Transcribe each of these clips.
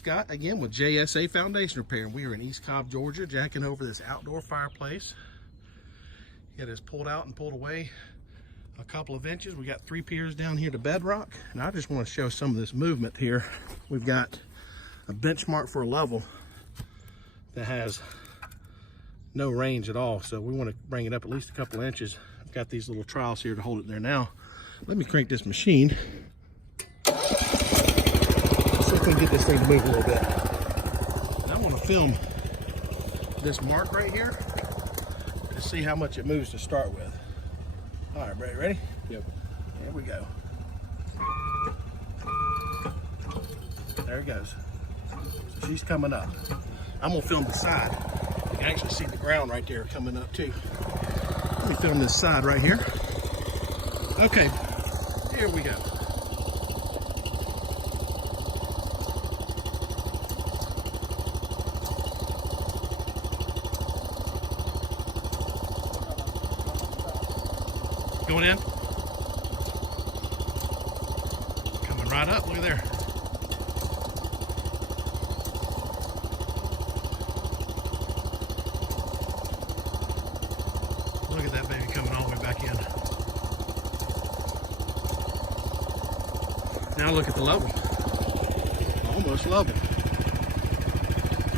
Scott again with JSA Foundation Repair, and we are in East Cobb, Georgia, jacking over this outdoor fireplace. It is pulled out and pulled away a couple of inches. We got 3 piers down here to bedrock, and I just want to show some of this movement here. We've got a benchmark for a level that has no range at all, so we want to bring it up at least a couple inches. I've got these little trowels here to hold it there now. Let me crank this machine. See if we can get this thing to move a little bit. And I want to film this mark right here to see how much it moves to start with. All right, Brett, ready? Yep. Here we go. There it goes. So she's coming up. I'm gonna film the side. You can actually see the ground right there coming up too. Let me film this side right here. Okay, here we go. Going in. Coming right up, look at there. Look at that baby coming all the way back in. Now look at the level. Almost level.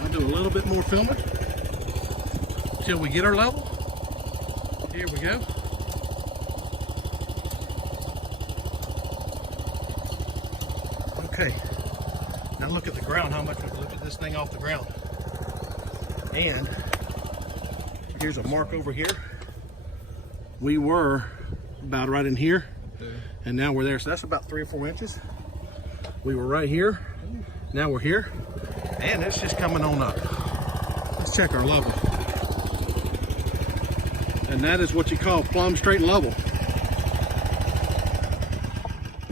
I'll do a little bit more filming until we get our level. Here we go. Okay, now look at the ground, how much we've lifted this thing off the ground. And here's a mark over here. We were about right in here, and now we're there. So that's about 3 or 4 inches. We were right here, now we're here, and it's just coming on up. Let's check our level. And that is what you call plumb straight and level.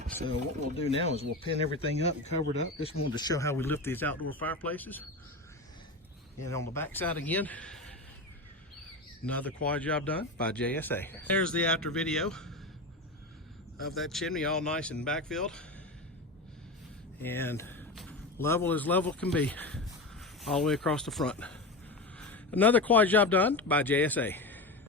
So what we'll do now is we'll pin everything up and cover it up. Just wanted to show how we lift these outdoor fireplaces. And on the back side again, another quad job done by JSA. There's the after video of that chimney, all nice and backfilled. And level as level can be, all the way across the front. Another quad job done by JSA.